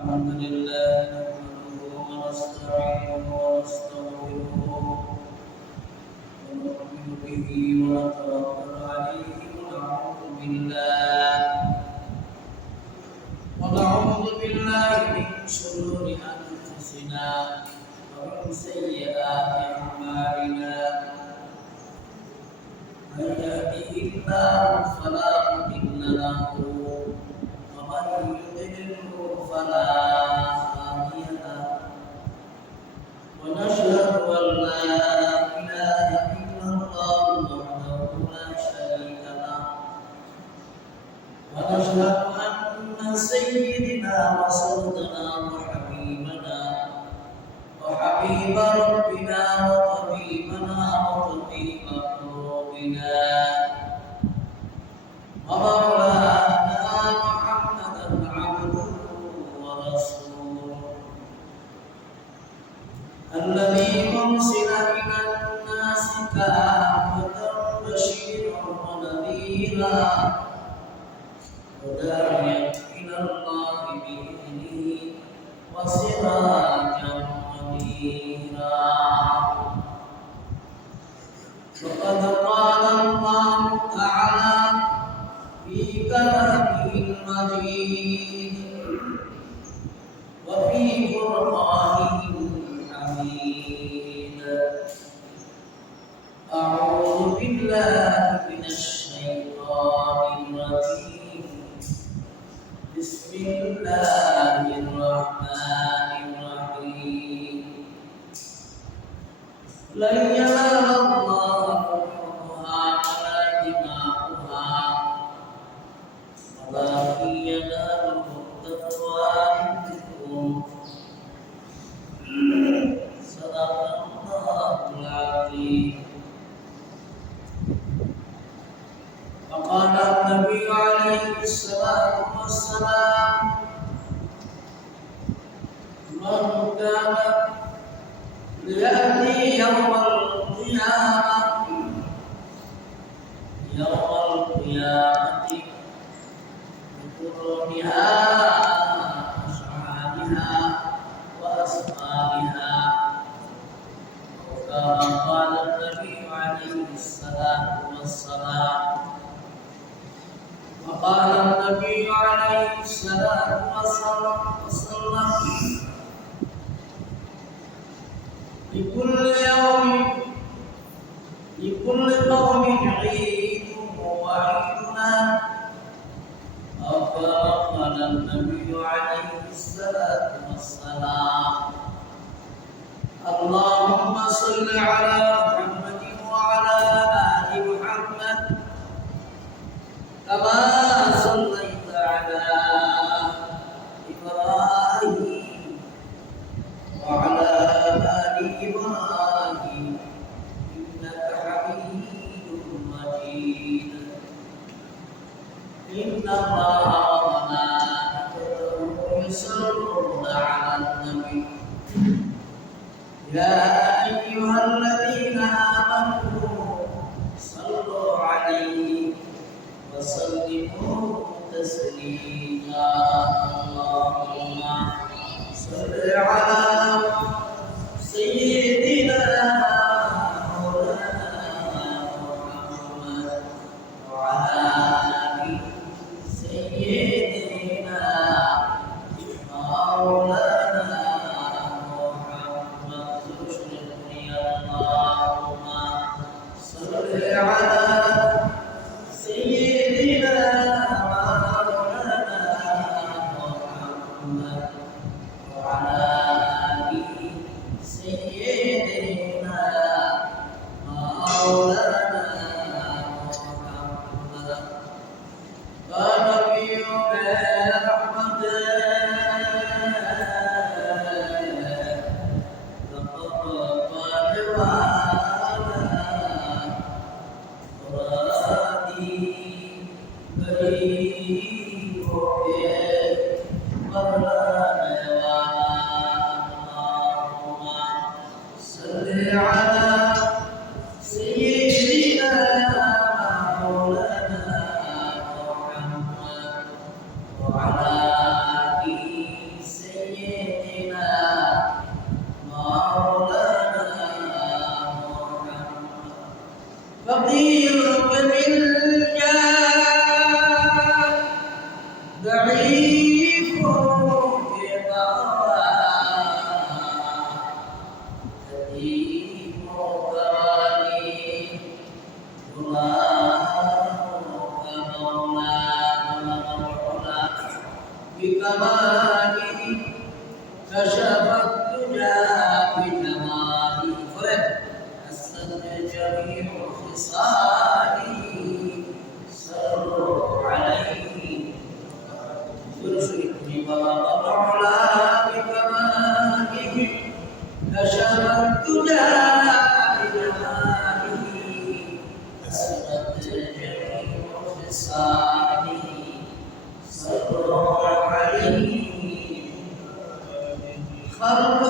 الحمد لله نحمده ونستعينه ونستغفره ونؤمن به ونتوكل عليه ونعوذ بالله من شرور أنفسنا ومن سيئات أعمالنا من يهده الله فلا مضل له ومن يضلله فلا هادي له ونشهد أن لا إله إلا الله وحده لا شريك له ونشهد أن سيدنا وسيدنا وحبيب ربنا وطبيبنا وطبيب قلوبنا ومولانا محمدا عبده ورسوله الذي أرسل إلى الناس كافة بشيرا ونذيرا وداعيا إلى الله بإذنه وسراجا منيرا وقد قال الله تعالى في كلامه المجيد وفي قرآنه الحميد أعوذ بالله من الشيطان الرجيم بسم الله الرحمن الرحيم لن ينال الله لحومها ولا دماؤها ولكن يناله التقوى منكم صدق الله العظيم وقال النبي عليه الصلاة والسلام من كان ليأتي يوم القيامة بقرونها وأشعارها وأسمائها وكما قال النبي عليه الصلاة والسلام وقال النبي عليه الصلاة والسلام لكل قوم عيد وعيدنا أو كما قال النبي عليه الصلاة والسلام اللهم صل على محمد وعلى آل محمد كما صليت على إبراهيم وعلى آل إبراهيم إنك حميد مجيد إن الله وملائكته يصلون على النبي يا أيها الذين آمنوا صلوا عليه وسلموا تسليما اللهم صل على سيدنا مولانا محمد وعلى آل سيدنا مولانا محمد تشركني اللهم صل على سيدنا مولانا محمد وعلى آل سيدنا مولانا محمد ونبيك رحمة تقبل وعلى مرادي بريء مرادي بكماله كشف الدجى بجماله حسنت جميع خصاله صلوا عليه يرشدني باب العلا بكماله كشف الدجى بجماله حسنت جميع خصاله صلوا عليه خلق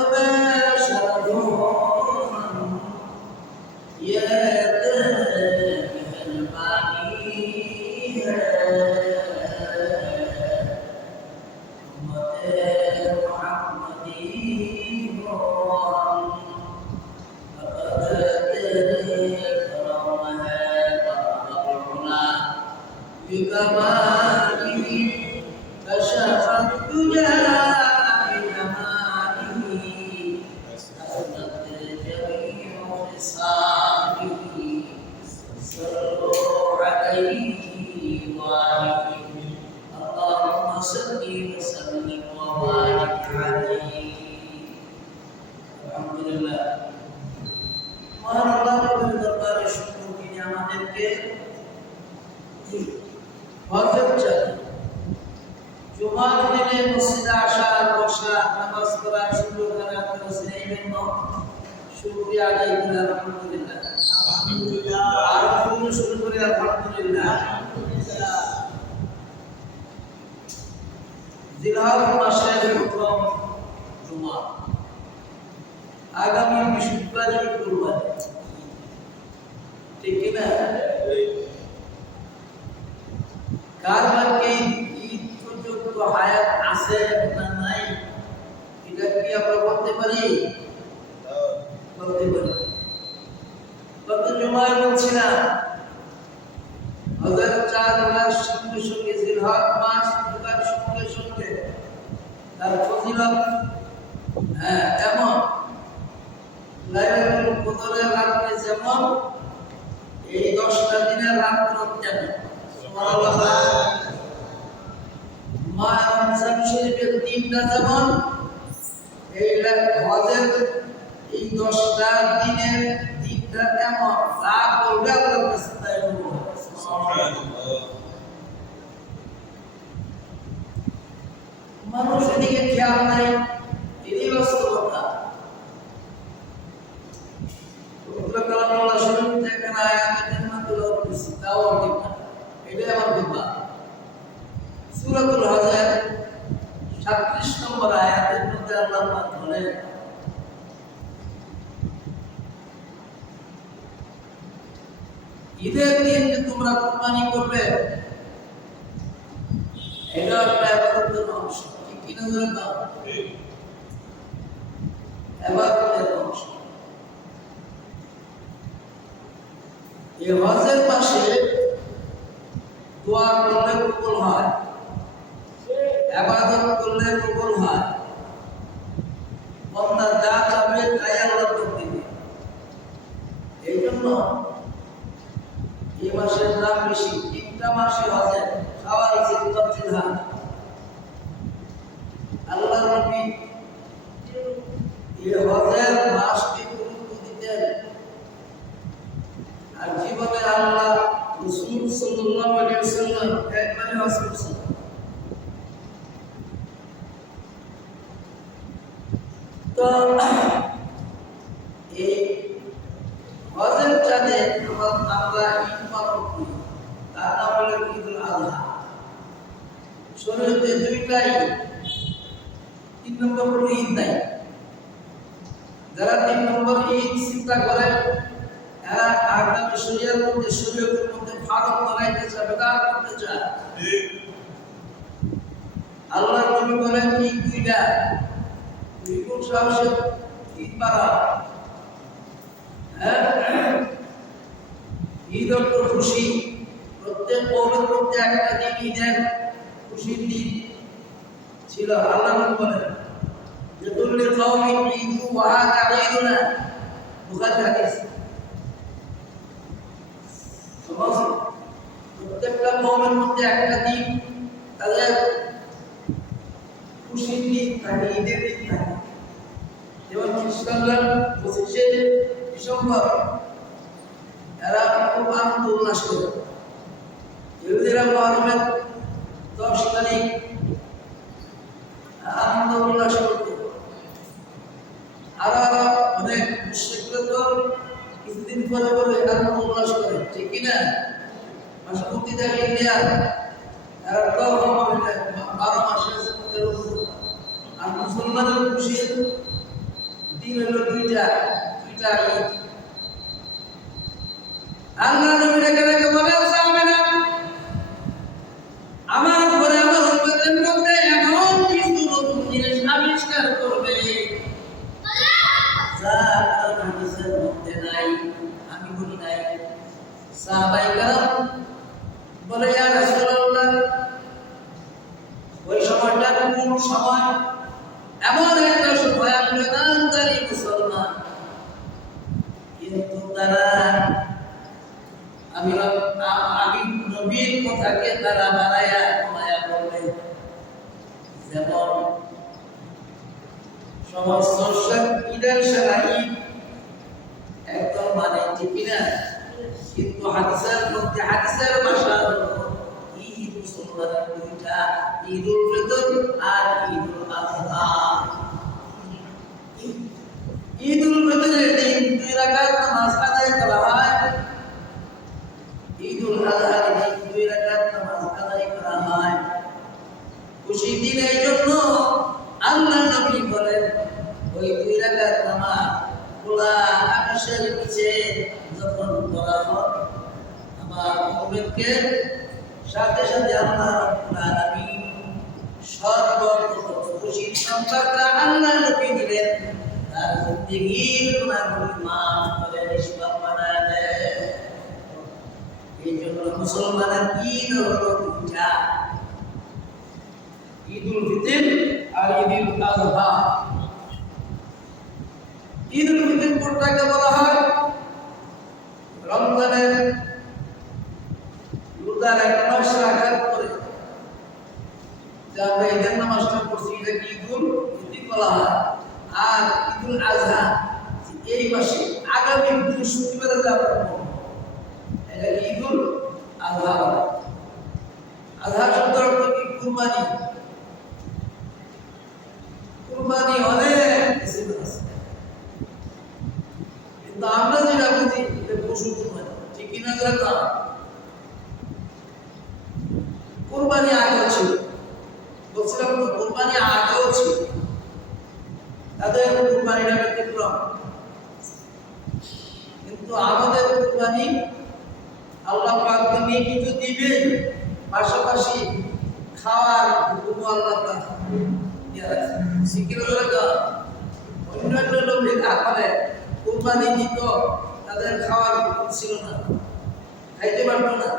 بشرهم يا تاج المعني أمة محمدي فقد كرمها طلبنا بكماله كشف الدجى بجماله حسنت جميع خصاله صلوا عليه وآله اللهم صل وسلم وبارك عليه الحمد لله মহান আল্লাহ রব্বুল দরবারে শুকর তিনি আমাদেরকে হজের চাই জুমার দিনে মসজিদে আসা বসা নামাজ পড়া সুযোগ করার জন্য এই জন্য শুকরিয়া আদায় করি আলহামদুলিল্লাহ আলহামদুলিল্লাহ আর শুরু করি আলহামদুলিল্লাহ জিলহজ মাসের প্রথম জুমা আগামী বৃহস্পতিবার কুরবানি ঠিক না কার বাকি ঈদ পর্যন্ত হায়াত আছে না নাই এটা কি আমরা বলতে পারি গত জুমায় বলছিলাম হযরত 4 মাস সঙ্গে সঙ্গে জিলহজ মাস ঢোকার সঙ্গে সঙ্গে তার ফজিলত এমন লাইলাতুল কদরের রাতে যেমন এই 10টা দিনের রাত তেমন সুবহানাল্লাহ মা রমজান শরীফের দিনটা যেমন এই হজের এই 10টা দিনের দিনটা তেমন যা বলবে আল্লাহর কাছে তাই বলবো সুবহানাল্লাহ মানুষ এদিকে খেয়াল নাই এই বাস্তবতা কালামুল্লাহ শরীফ থেকে আয়াতের মাধ্যমে বলছি তাও ঠিক না এটাই আমার বিপদ সূরাতুল হজের 37 নম্বর আয়াতের মধ্যে আল্লাহ পাক বলেন ঈদের দিন যে তোমরা কুরবানি করবে এটা একটা ইবাদতের অংশ ঠিক কি না ধরে দাও ইবাদতের অংশ এই হজের মাসে দোয়া করলে কবুল হয় ইবাদত করলে কবুল হয় বান্দা যা চাবে তাই আল্লাহ দিবে এইজন্য এই মাসের নাম বেশি 3টা মাসে হজে শাওয়াল জিলহজ জিলহজ আল্লাহর নবী এই হজের মাসকে গুরুত্ব দিতেন আর জীবনে আল্লাহ রাসূল সাল্লাল্লাহু আলাইহি ওয়াসাল্লাম একবারে হজ করেছেন তো এই হজের চাঁদে আমরা ঈদ পালন করি তার নাম হলো ঈদুল আযহা শরীয়তে দুইটাই 3 নম্বর কোনো ঈদ নাই যারা 3 নম্বর ঈদ চিন্তা করে এরা আগামী শরীয়তের মধ্যে ফারক বানাইতে চায় বেদাত করতে চায় আল্লাহ নবী বলেন ঈদ দুইটা দুই কোন সাহসে ঈদ পালন ঈদ অর্থ খুশি প্রত্যেক কওমের মধ্যে একটা দিন ঈদের খুশির দিন ছিল আল্লাহ বলেন যে কুল্লি কওমিন ঈদু ওয়া হাদা ঈদুনা বুখারী হাদিস প্রত্যেকটা কওমের মধ্যে একটা দিন তাদের খুশির দিন থাকে, ঈদের দিন থাকে। যেমন খ্রিস্টানরা 25শে ডিসেম্বর এরা খুব আনন্দ উল্লাস করে, ইহুদিরা মুহররমের 10 তারিখ আনন্দ উল্লাস করতো। আর অনেক মুশরিকরা তো কিছুদিন পরে পরে আনন্দ উল্লাস করে, ঠিক কিনা? মাসপতি দেয় ইন্ডিয়া, এরা তো 12 মাসের আর মুসলমানের খুশির দিন হলো দুইটা ঈদ। আল্লাহ নবী এখানে বলে যাবে না, আমার পরে আমার উম্মতের মধ্যে এমন কিছু নতুন জিনিস আবিষ্কার করবে যা হাদিসের মধ্যে নাই, আমি বলি নাই। সাহাবায়ে কেরাম বলে, ইয়া রাসূলুল্লাহ, ওই সময়টা কোন সময়? এমন একটা সময় আপনি নামদারি মুসলমান, কিন্তু তারা আমি নবীর কথাকে তারা বানায়া মায়া করবে। যেমন সমস্ত ঈদের সারা ঈদ একদম মানে, ঠিক না? কিন্তু হাদিসের মধ্যে হাদিসের ভাষা ঈদ মুসলমানের দুইটা, ঈদুল ফিতর আর ঈদুল আযহা। ঈদুল ফিতরের দিন 2 রাকাত নামাজ আদায় করা হয়, ঈদুল আযহার দিন 2 রাকাত নামাজ আদায় করা হয়। খুশি দিন এই জন্য আল্লাহ নবী বলেন, ওই 2 রাকাত নামাজ খোলা আকাশের নিচে যখন পড়া হয়, আমার উম্মতকে সাথে সাথে আল্লাহ রাব্বুল আলামিন সর্বপ্রথম খুশির সংবাদটা আল্লাহ নবী দিলেন, তার জিন্দেগীর গুনাহগুলো মাফ করে নিষ্পাপ বানায় দেয়। এই জন্য মুসলমানের ঈদ হলো দুইটা, ঈদুল ফিতর আর ঈদুল আযহা। ঈদুল ফিতর কোনটাকে বলা হয়? রমজানের রোজার 1 মাস রাখার পরে যা আমরা ঈদের নামাজটা পড়ছি, এটাকে ঈদুল ফিতর বলা হয়। আর ঈদুল আযহা এই মাসে আগামী বৃহস্পতিবারে যা পড়ব, এটাকে ঈদুল আযহা বলে। আযহা শব্দের অর্থ কি? কুরবানি। কুরবানি অনেক কিছু আছে, কিন্তু আমরা যেটা বুঝি এটা পশু কুরবানি, ঠিক কিনা? কুরবানি আগেও ছিল, বলছিলাম তো, কুরবানি আগেও ছিল, তাদের কুরবানিটা ব্যতিক্রম। কিন্তু আমাদের কুরবানি আল্লাহ পাক নিয়ে কিছু দিবে, পাশাপাশি খাওয়ার হুকুম আল্লাহ পাক অন্যান্য লোকেরা করে কুরবানি দিত, তাদের খাওয়ার হুকুম ছিল না, খাইতে পারতো না।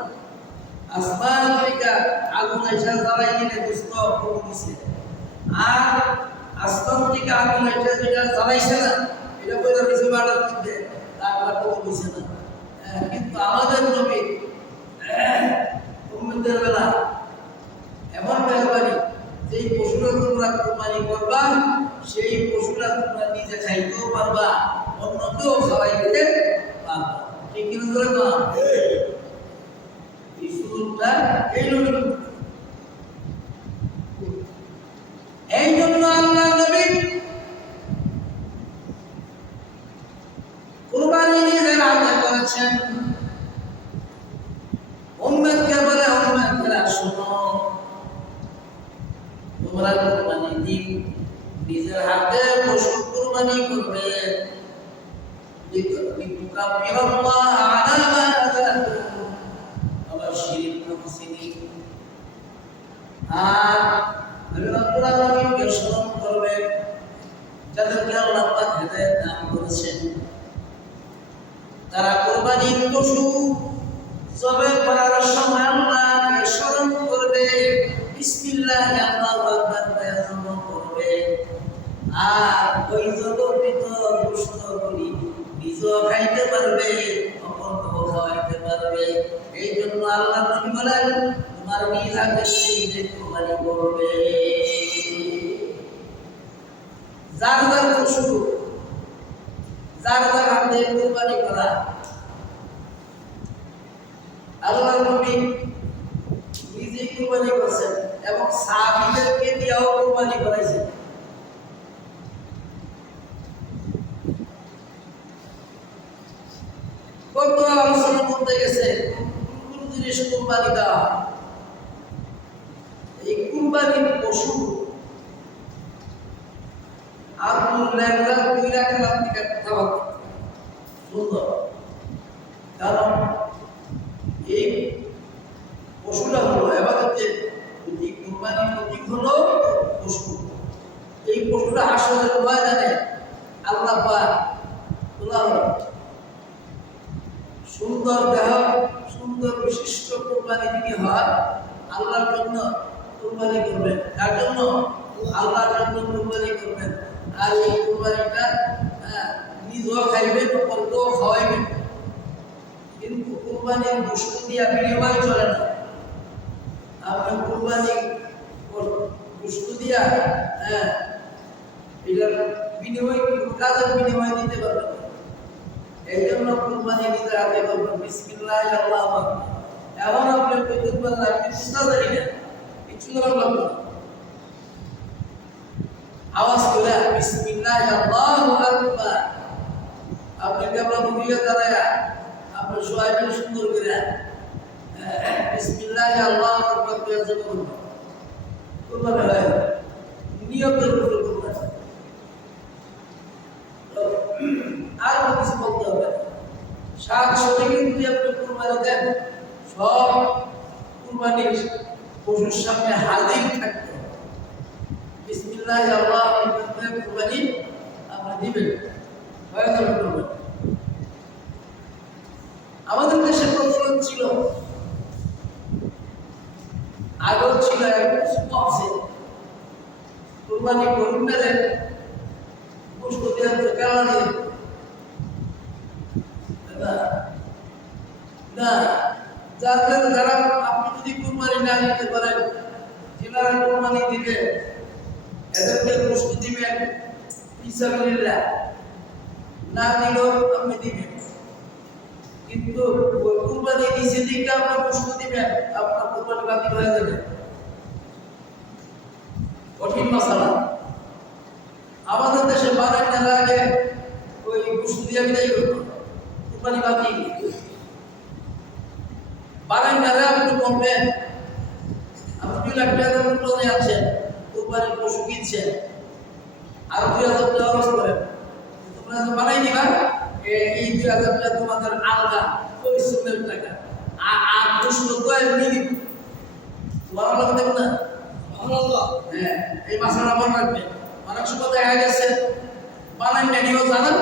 আসমান থেকে আগুন এসে জ্বালাই কিনে বুঝতো হুকুম দিছে, আর আসমান থেকে আগুন এসে যেটা জ্বালাইছে না, এটা বইটা কিছু বাড়ার মধ্যে তারপর হুকুম দিছে না। কিন্তু আমাদের নবী উম্মতের বেলা এমন মেহরবানি, যেই পশুরা তোমরা কুরবানি করবা, সেই পশুরা তোমরা নিজে খাইতেও পারবা, অন্যকেও খাওয়াইতে পারবা, ঠিক কিনা? এই সুযোগটা এই নবী। এই জন্য আল্লাহ নবী কুরবানি নিজের হাতে করেছেন। উম্মতকে বলে, উম্মতরা শোনো, তোমরা কুরবানি দিন নিজের হাতে পশু কুরবানি করবে, লিতুকাব্বিরাল্লাহ আলা মা হাদাকুম ওয়া বাশশিরিল মুহসিনিন। আর আল্লাহ রাব্বুলকে স্মরণ করবে, যাদেরকে আল্লাহ পাক হেদায়েত দান করেছেন। তারা কুরবানির পশু জবে করার সময় আল্লাহকে স্মরণ করবে, বিসমিল্লাহ আল্লাহু আকবার বলে জবান করবে। আর ওই জবকৃত গোশতগুলি নিজেও খাইতে পারবে, অপরকেও খাওয়াইতে পারবে। এই জন্য আল্লাহ নবী বলেন, তোমার নিজ হাতে কুরবানি করবে। যার যার পশু যার যার হাতে কুরবানি করা। আল্লাহর নবী নিজে কুরবানি করেছেন এবং সাহাবীদেরকে দিয়েও কুরবানি করাইছেন। কত আলোচনা করতে গেছে কোন জিনিস কুরবানি দেওয়া। এই কুরবানির পশু আব্দুল লেগরা কইরা খেলার দিকে খাওয়া সুন্দর, কারণ এই পশুটা হলো এবাদতের প্রতীক, কুরবানির প্রতীক হলো পশু। এই পশুটা হাসরের ময়দানে আল্লাহ পাক তোলা হলো সুন্দর দেহ, সুন্দর বিশিষ্ট কুরবানি যদি হয় আল্লাহর জন্য কুরবানি করবেন। তার জন্য আল্লাহর জন্য কুরবানি করবেন। আর এই কুরবানিটা নিজেও খাইবেন, অপরকেও খাওয়াইবেন। কিন্তু কুরবানির গোশত দিয়া বিনিময় চলে না। আপনি কুরবানি গোশত দিয়া এটার বিনিময় কাজের বিনিময় দিতে পারবেন না। এই জন্য কুরবানি নিজের হাতে করবেন। বিসমিল্লাহ আল্লাহু আকবার। এখন আপনি কইতে পারলেন আপনি বুঝতে পারি না, কিছু করার লাগবে না। আওয়াজ করে বিসমিল্লাহ আল্লাহু আকবার। আপনি কেবল বুঝিয়ে দাঁড়ায়া আপনি সোয়াইবেন সুন্দর করে বিসমিল্লাহ আল্লাহু আকবার করে জবান করবেন। হয় নিয়তের উপর করবেন, আর কিছু বলতে হবে। সাত শরীরে যদি আপনি কুরবানি দেন, সব কুরবানির পশুর সামনে হাজির থাকবে। বিসমিল্লাহ আল্লাহু আকবার কুরবানি আপনি দিবেন, হয়ে যাবে কুরবানি। আমাদের দেশে প্রচলন ছিল, আগেও ছিল, এখন আছে কুরবানি করুন গোশত দেওয়ার কেমন না। যারা আপনি যদি কুরবানি না দিতে পারেন, যারা কুরবানি দিবে এদেরকে গোশত দিবেন ফিসাবিলিল্লাহ, না দিলেও আপনি দিবেন। কিন্তু কুরবানি দিছে দিকে আপনার গোশত দিবেন, আপনার কুরবানি বাতিল হয়ে যাবে। কঠিন মশলা। আমাদের দেশে বানাই নেওয়ার আগে ওই গোশত দিয়ে বিদায় করতো, কুরবানি বাতিল। বানাই নেওয়া আপনি বলবেন আপনি 2 লাখ টাকা মূল্যে আছেন, কুরবানির পশু কিনছেন, আর 2000 টাকা খরচ করেন। তোমরা যে বানাই দিবা এই 2000 টাকা তোমাদের আলাদা পরিশ্রমের টাকা, আর গোশত তো এমনি দিব। তোমার লোক দেব না, হ্যাঁ, এই মাছটা মনে রাখবেন। অনেক সময় দেখা গেছে বানান নেনিও জানেন,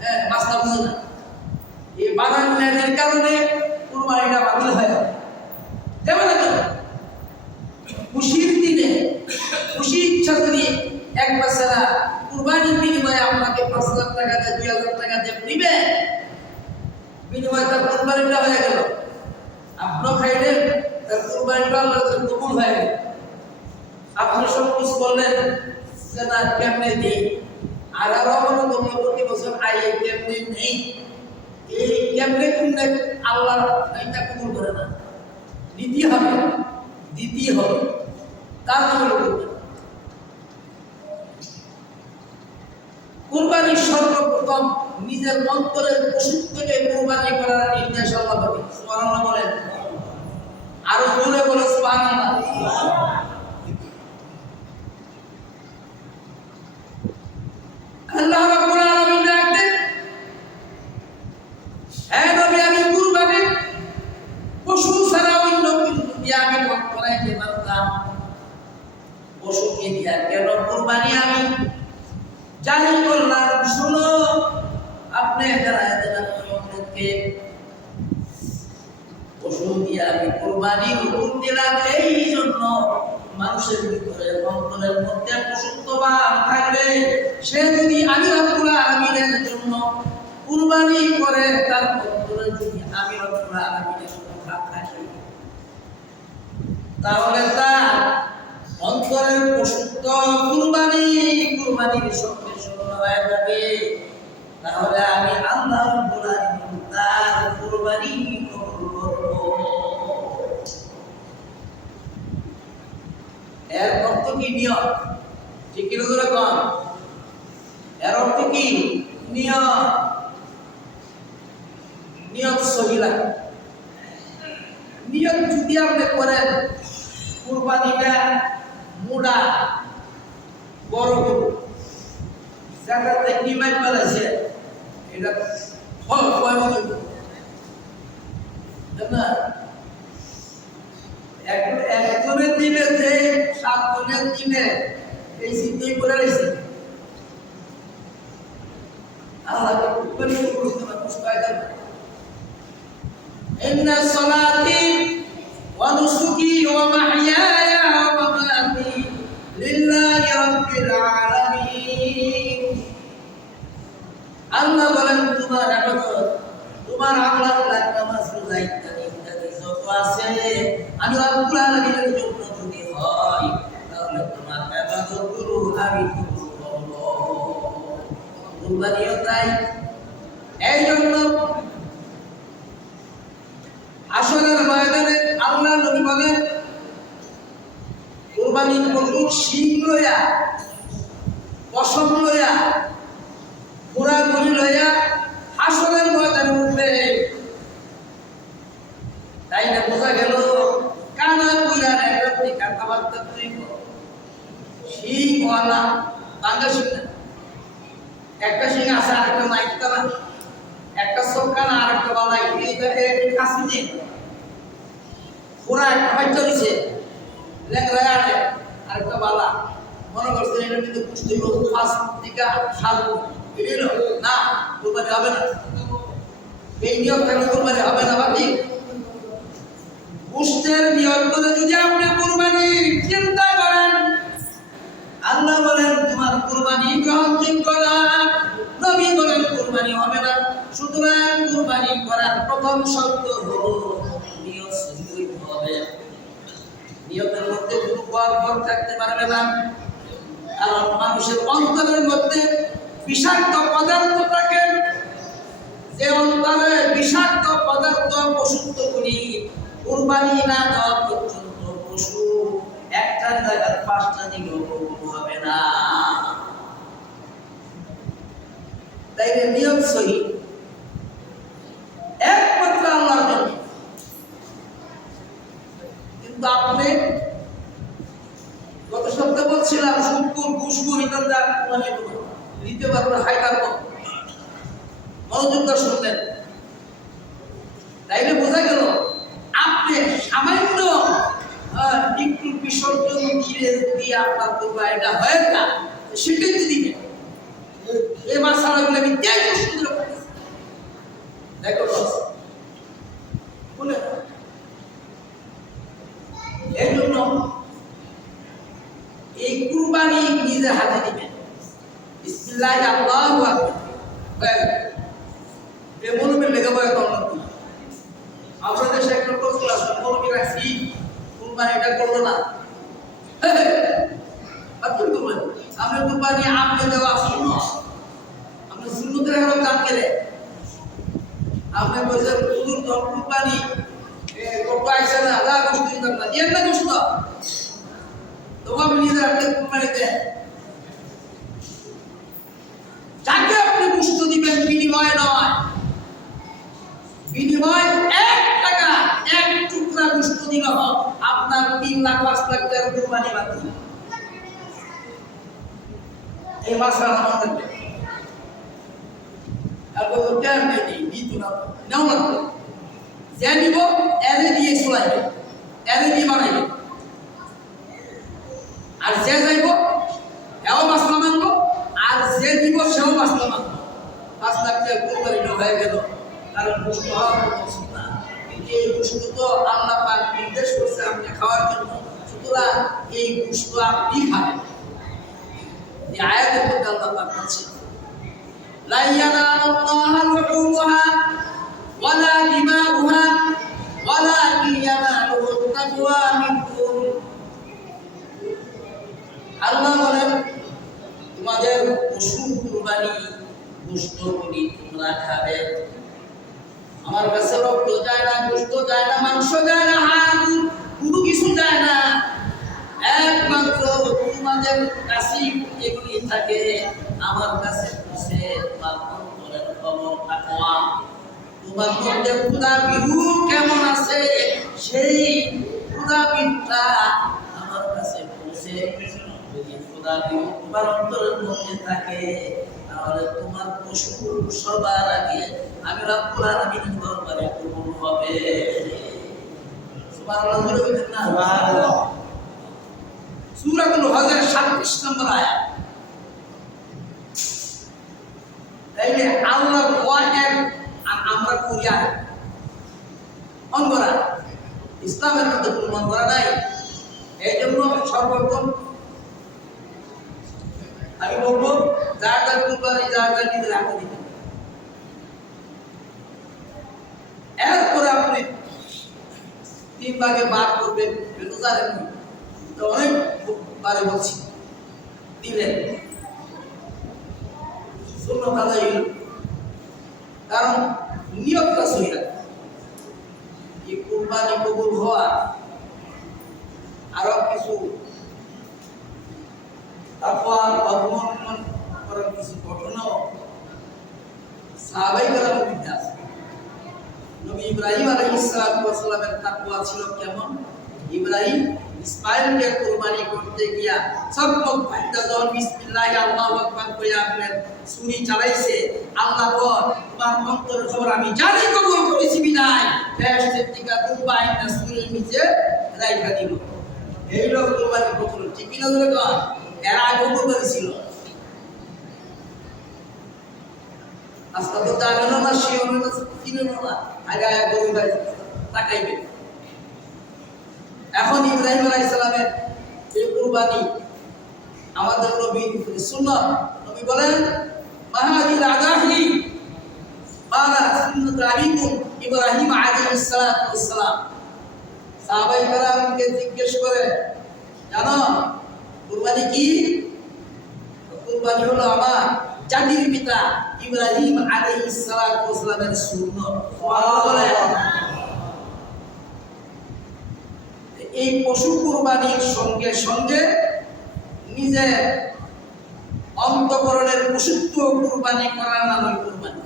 হ্যাঁ, মাছটা বুঝে না। এই বানান নেনির কারণে কুরবানিটা বাতিল হয়। দেবে না কেন? খুশির দিনে খুশি ইচ্ছা যদি এক বাচ্চারা কুরবানির বিনিময়ে আপনাকে 5 লাখ টাকা দেয়, 2000 টাকা দিয়ে নিবে, বিনিময়ে তার কুরবানিটা হয়ে গেল। আপনিও খাইলেন, তার কুরবানিটা আল্লাহর কাছে কবুল হয়ে গেল। আপনি সব কিছু বললেন যে না কেমনে দিই, আর কোনো তোমরা প্রতি বছর আই কেমনে নেই, এই কেমনে কোনটা আল্লাহ এটা কবুল করে না। দিতে হবে তার জন্য করবেন। কুরবানি সর্বপ্রথম নিজের অন্তরের পশু থেকে কুরবানি করার নির্দেশ আল্লাহ পাবে। সুবহানাল্লাহ বলেন, আরো জোরে বলে সুবহানাল্লাহ। আল্লাহ রাব্বুল আলামিন ডাকতেন, হে নবী আমি কুরবানি পশু ছাড়া অন্য কিছু দিয়ে আমি ভোগ করাইতে পারতাম, পশুকে দিয়া কেন কুরবানি আমি জানি করলাম। শুনো, আপনি আপনাদেরকে পশু দিয়ে আমি কুরবানি হুকুম দিলাম এই জন্য মানুষের ভিতরে অন্তরের মধ্যে পশুত্ব ভাব থাকবে। সে যদি আমি রব্বুল আলামিনের জন্য কুরবানি করে, তার অন্তরে যদি আমি রব্বুল আলামিনের কথা থাকে, তাহলে তার অন্তরের পশুত্ব কুরবানির সঙ্গে কি নিয়ত, ঠিক কি ধরে কম, এর অর্থ কি নিয়ত, নিয়ত সহি লাগে। নিয়ত যদি আপনি করেন কুরবানিটা মোড়া বড় গরু জায়গাতে কি মাইক পালাইছে এটা ফল কয় মতো না, একজনের দিনে যে 7 জনের দিনে এই চিন্তাই করে রয়েছে আল্লাহকে কুরবানি করতে না পুষ্পায় দেন। ইন্না সালাতি ওয়া নুসুকি ওয়া মাহইয়ায়া ওয়া মামাতি লিল্লাহি রাব্বিল আলামিন। আল্লাহ বলেন তোমার ইবাদত, তোমার আমল, নামাজ, রোজা ইত্যাদি ইত্যাদি যত আছে আমি রব্বুল আলামিনের জন্য যদি হয় তাহলে তোমার ইবাদতগুলো আমি করব। কুরবানিও তাই। এই জন্য আসরের ময়দানে আল্লাহ নবী বলেন কুরবানির পশুর শিং লইয়া, পশম লইয়া, ঘোড়াঘুরি লইয়া আসরের ময়দানে উঠবে। তাই না বোঝা গেল কানা কুইলার একটা কথাবার্তা তুই শিং ওয়ালা বাংলা শিং না, একটা শিং আছে আরেকটা নাই, একটা চোখা না আরেকটা বালাই, এই কাশি দিন পুরা একটা বাচ্চা দিছে লেংরায় আনে আরেকটা বালা, মনে করছেন এটা কিন্তু পুষ্টি ফার্স্ট দিকে সাজু এটাই না, কোরবানি হবে না। এই নিয়ম থাকলে কোরবানি হবে না। বাকি পুষ্টের নিয়ম করে যদি আপনি কোরবানি চিন্তা করেন, আল্লাহ বলেন তোমার কোরবানি গ্রহণযোগ্য না, নবী বলেন কোরবানি হবে না। সুতরাং কোরবানি করার প্রথম শর্ত হলো নিয়ত সহি হইতে হবে। নিয়তের মধ্যে কোনো গড়বড় থাকতে পারবে না, কারণ মানুষের অন্তরের মধ্যে বিষাক্ত পদার্থ থাকে। যে অন্তরে বিষাক্ত পদার্থ পশুত্বগুলি কোরবানি না দেওয়া পর্যন্ত পশু একটা জায়গায় 5টা দিকেও হবে না। তাই নিয়ত সহি একমাত্র আল্লাহর জন্য। কিন্তু আপনি গত সপ্তাহে বলছিলাম শুকুর ঘুষগুর ইত্যাদি মানে নিতে পারবেন হাইকার মনোযোগ দিয়ে শুনলেন, তাইলে বোঝা গেল আপনি সামান্য একটু বিসর্জন দিয়ে আপনার কোরবানিটা হয় না, সেটাই তো দিবেন। এই মাসালাগুলো আমি তাই সুন্দর দেখো বলে। এই জন্য এই কুরবানি নিজের হাতে দিবেন। বিসমিল্লাহ আল্লাহু আকবার এই মৌলবীর লেখা বয় করলাম আমাদের দেশে একটা প্রশ্ন আছে, মৌলবী রাখছি কুরবানিটা করলো না, আপনি করবেন আপনি কুরবানি আপনি দেওয়া শূন্য, আপনি শূন্যতে রাখার কাজ গেলে আপনি বলছেন হুজুর তো কুরবানি করতে আইসা না, আল্লাহ কষ্ট দিতাম না, দিয়ে না কষ্ট তবু আপনি নিজের আপনি কুরবানি দেন। যাকে আপনি কষ্ট দিবেন বিনিময় নয়, বিনিময় 1 টাকা 1 টুকরা কষ্ট দিলে আপনার 3 লাখ 5 লাখ টাকার কুরবানি বাকি। এই মাসা আমাদের আর বলতে কেন নেই দিত না, নাও না যে নিব এনে দিয়ে চলাইবে, এনে দিয়ে বানাইবে, আর যে যাইব এও মাসলা মানবো, আর যে দিব সেও মাসলা মানবো। 5 লাখ টাকা কুরবানি হয়ে গেল, কারণ গোশত হওয়ার উচিত না। এই গোশত তো আল্লাহ পাক নির্দেশ করছে আপনি খাওয়ার জন্য, সুতরাং এই গোশত আপনি খাবেন। এই আয়াতের মধ্যে আল্লাহ পাক বলছেন লা ইয়ানালুল্লাহা লুহুমুহা ওয়ালা দিমাউহা ওয়ালাকিন ইয়ানালুহুত তাকওয়া মিনকুম। আল্লাহ বলেন তোমাদের পশু কুরবানি গোশতগুলি তোমরা খাবে, আমার কাছে রক্ত যায় না, গোশত যায় না, মাংস যায় না, হাড় কোনো কিছু যায় না, একমাত্র তোমাদের কাছেই এগুলি থাকে, আমার কাছে বসে তোমার অন্তরের খবর রাখলা। তোমার মধ্যে খোদা বিহু কেমন আছে সেই খোদা বিহুটা আমার কাছে পৌঁছে। যদি খোদা বিহু তোমার অন্তরের মধ্যে থাকে তাহলে তোমার পশু সবার আগে আমি রব্বুল আলামিনের দরবারে কবুল হবে। সুবহানাল্লাহ বলবেন না? সুবহানাল্লাহ। সূরাতুল হজের 37 নম্বর আয়াত। তাইলে আল্লাহর ওয়াহিদ আর আমরা করি আর অঙ্গরা ইসলামের মধ্যে কোনো অঙ্গরা নাই। এই জন্য সর্বপ্রথম আমি বলবো যার যার কুরবানি যার যার নিজের হাতে দিতে। এরপরে আপনি 3 ভাগে ভাগ করবেন, এটা জানেন তো অনেক বারে বলছি দিলেন সুন্নাত আদায়, কারণ নিয়তটা সহি রাখবেন। এই কুরবানি কবুল হওয়া আরো কিছু তাকওয়া অবলম্বন করার কিছু ঘটনাও সাহাবায়ে কেরামের মধ্যে আছে। নবী ইব্রাহিম আলাইহিস সালামের তাকওয়া ছিল কেমন? ইব্রাহিম ইসমাইলকে কুরবানি করতে গিয়া সব লোক ভাইটা যখন বিসমিল্লাহ আল্লাহু আকবার কই আপনার ছুরি চালাইছে, আল্লাহ বল তোমার অন্তরের খবর আমি জানি কবুল করেছি বিদায় ফেরেশতার টিকা দুবাই না ছুরির নিচে রাইখা দিল। এই লোক কুরবানি করছিল, ঠিক কি না? বলে কর এরা আগে কুরবানি ছিল। আজকে তো জানেন না, শিওর না, চিনেন না, আগে আগে গরু ভাই তাকাইবে। এখন ইব্রাহিম আলাইহিস সালামের এই কুরবানি আমাদের নবীর সুন্নাত। নবী বলেন মাহাদিল আদাহি মানা সুন্নাত আবিকুম ইব্রাহিম আলাইহিস সালাম। সাহাবায়ে কেরামকে জিজ্ঞেস করে, জানো কুরবানি কি? কুরবানি হলো আমার জাতির পিতা ইব্রাহিম আলাইহিস সালামের সুন্নাত। সুবহানাল্লাহ। এই পশু কুরবানির সঙ্গে সঙ্গে নিজের অন্তঃকরণের পশুত্ব কুরবানি করার নাম কুরবানি।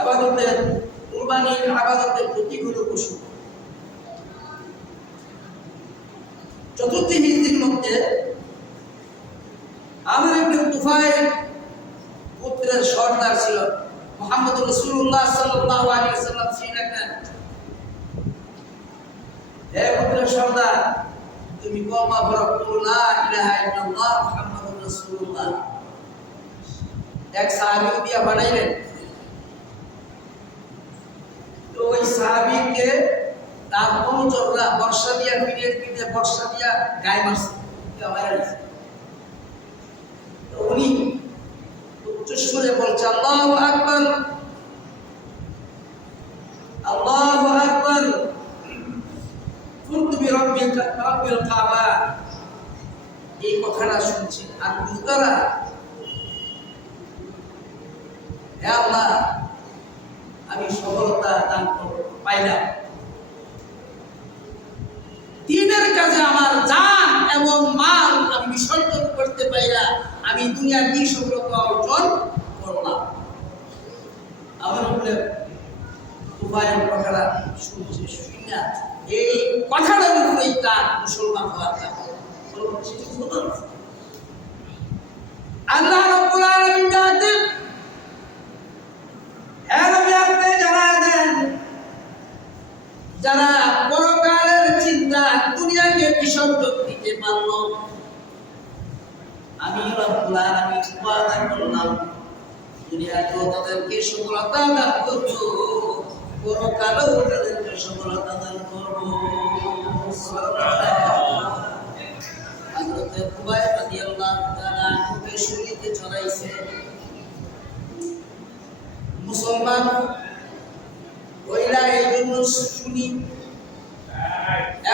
ইবাদতের কুরবানির ইবাদতের প্রতীক হলো পশু। চতুর্থ হিজরির মধ্যে আমর ইবনে তুফাইল পুত্রের সর্দার ছিল মুহাম্মদ রাসূলুল্লাহ সাল্লাল্লাহু আলাইহি ওয়াসাল্লাম ছিলেন। হে পুত্রের সর্দার, তুমি কলমা পড়ো লা ইলাহা ইল্লাল্লাহ মুহাম্মাদুর রাসূলুল্লাহ। এক সাহাবী দিয়া বানাইলেন। তো ওই সাহাবীকে তার অনুচররা বর্ষা দিয়া পিঠের পিঠে বর্ষা দিয়া গায়ে মারছে, তো উনি উচ্চস্বরে বলছে আল্লাহু আকবার, আল্লাহু আকবার, কুনতু বিরাব্বিকা রাব্বিল কাবা। এই কথাটা শুনছে আর বুঝতারা, হে আল্লাহ আমি সফলতা দান পাইলাম, দ্বীনের কাজে আমার জান এবং মাল আমি বিসর্জন করতে পাইরা আমি দুনিয়ার কি সফলতা অর্জন করলাম। আমার বলে উপায়ের কথাটা শুনছে, শুনিয়া এই কথাটার উপরেই তার মুসলমান হওয়ার আল্লাহ রাব্বুল আলামিন জানেন। আপনি জানায় দেন যারা পরকালের চিন্তা দুনিয়াকে বিসর্জন দিতে পারলো, আমি রব্বুল আলামিন ওয়াদা করলাম দুনিয়াতেও তাদেরকে সফলতা দান করব, পরকালেও তাদেরকে সফলতা দান করব। হযরত খুবাইব রাদিয়াল্লাহু তাআলা আনহুকে শুলিতে চড়াইছে। মুসলমান ওইরা এই জন্য শুনি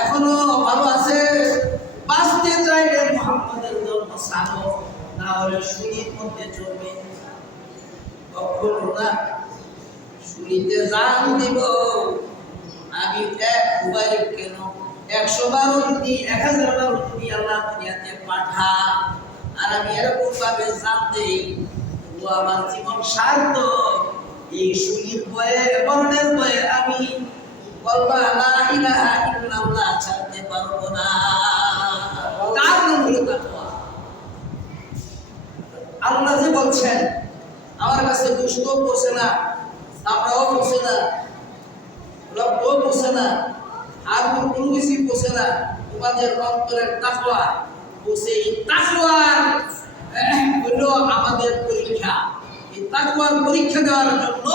এখনো ভালো আছে, বাঁচতে চাইলে মুহাম্মাদের জন্য সানো, না হলে শুনির মধ্যে চলবে। কখনো না শুনিতে জান দিব আমি এক খুবাইব কেন 100 বার যদি 1000 বার যদি আল্লাহ দুনিয়াতে পাঠান আর আমি এরকম ভাবে জানতে ও আমার জীবন সার্থক এই শরীর বয়ে বর্ণের বয়ে আমি বলবা লা ইলাহা ইল্লাল্লাহ ছাড়তে পারবো না। তার নাম হলো তাকওয়া। আল্লাহ যে বলছেন আমার কাছে দুষ্ট বসে না, আমরাও বসে না, রব্বও বসে না, আর কোনো কিছু বসে না, তোমাদের অন্তরের তাকওয়া বসে। এই তাকওয়ার হলো আমাদের পরীক্ষা। এই তাকওয়ার পরীক্ষা দেওয়ার জন্য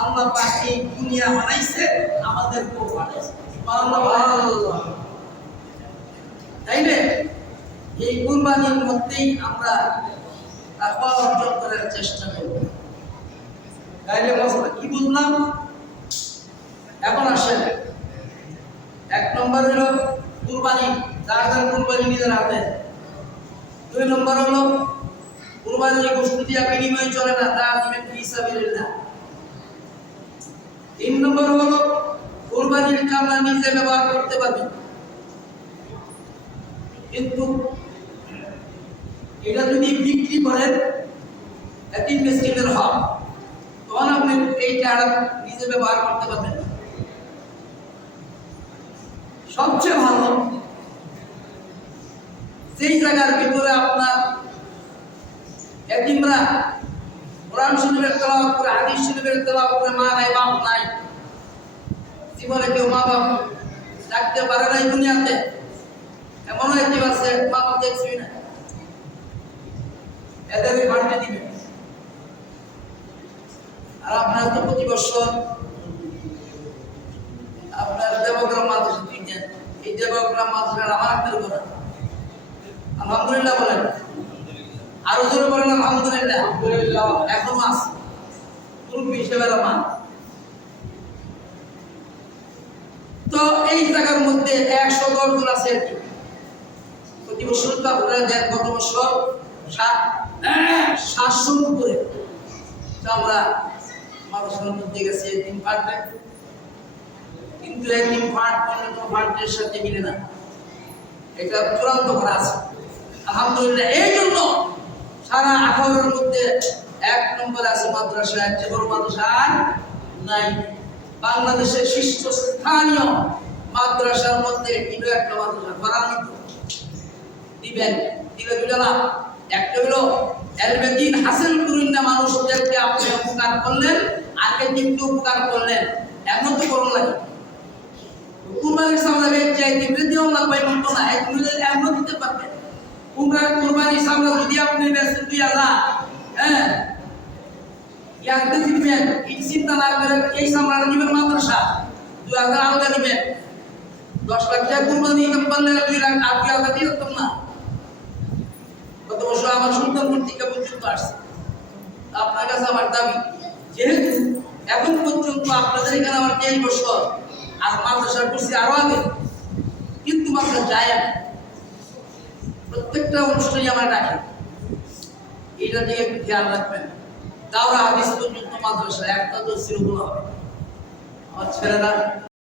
আল্লাহ পাক এই দুনিয়া বানাইছে, আমাদেরকেও বানাইছে। সুবহানাল্লাহ। তাই না? এই কুরবানির মধ্যেই আমরা তাকওয়া অর্জন করার চেষ্টা করব। তাইলে মশলা কি বুঝলাম? এখন আসেন, 1 নম্বর হলো কুরবানি, যার কুরবানি নিজের হাতে। 2 নম্বর হলো কুরবানির গোশত দিয়া বিনিময় চলে না, তা দিবেন ফিসাবিলিল্লাহ। 3 নম্বর হলো কুরবানির কামনা নিজে ব্যবহার করতে পারবেন, কিন্তু এটা যদি বিক্রি করেন এতিম মিসকিনের হক, তখন আপনি এইটা নিজে ব্যবহার করতে পারবেন না। সবচেয়ে ভালো যেই জায়গার ভিতরে আপনার এতিমরা কোরআন শরীফের তেলাওয়াত করে, হাদিস শরীফের তেলাওয়াত করে, মা নাই বাপ নাই, জীবনে কেউ মা বাপ ডাকতে পারে নাই দুনিয়াতে, এমনও এতিম আছে মা বাপ দেখছি না, এদের ফান্ডে দিবেন। আর আপনার তো প্রতি বছর আপনার দেবগ্রাম মাদ্রাসা দিচ্ছেন, এই দেবগ্রাম মাদ্রাসার আমার আপনার করা আলহামদুলিল্লাহ বলেন, আরো জোরে বলেন আলহামদুলিল্লাহ। এখনো আছে মুরব্বী হিসেবে মান। তো এই জায়গার মধ্যে 110 জন আছে আর কি, প্রতি বছর তো আপনারা দেন, গত বছর 700 উপরে। তো আমরা মাদ্রাসার মধ্যে গেছি একদিন পাঠে, কিন্তু একদিন পাঠ করলে তো পাঠের সাথে মিলে না, এটা চূড়ান্ত করা আছে আলহামদুলিল্লাহ। এই জন্য সারা 18-এর মধ্যে 1 নম্বরে আছে মাদ্রাসা, এর চেয়ে বড় মাদ্রাসা নাই। বাংলাদেশের শীর্ষস্থানীয় মাদ্রাসার মধ্যে এটিও একটা মাদ্রাসা করানি দিবেন, দিলে দুটো না, একটা হলো এলবেদিন হাসিল করেন না, মানুষদেরকে আপনি উপকার করলেন, আগে কিন্তু উপকার করলেন, এমন তো করুন লাগে। কুরবানির সামনে চাইতে বৃদ্ধিও লাগবে মতো না, এমন দিতে পারবেন। কুরবানির সামনে যদি আপনি বেচেন 2000, হ্যাঁ ইয়াতে দিবেন, এই চিন্তা না করেন এই সামনে দিবেন মাদ্রাসা 2000 আলাদা দিবেন। 10 লাখ টাকা কুরবানি ইনকাম করলে 2 লাখ 8,000 দিয়ে দিতাম না। গত বছর আমার সুন্দর পত্রিকা পর্যন্ত আসছে। আপনার কাছে আমার দাবি, যেহেতু এখন পর্যন্ত আপনাদের এখানে আমার 23 বছর, আর মাদ্রাসার করছি আরো আগে, কিন্তু মাত্র যায় না, প্রত্যেকটা অনুষ্ঠানে আমার ডাকে, এটা দিকে একটু খেয়াল রাখবেন। দাওরা হাদিস পর্যন্ত মাদ্রাসা একটা তো ছিল, আমার ছেলেরা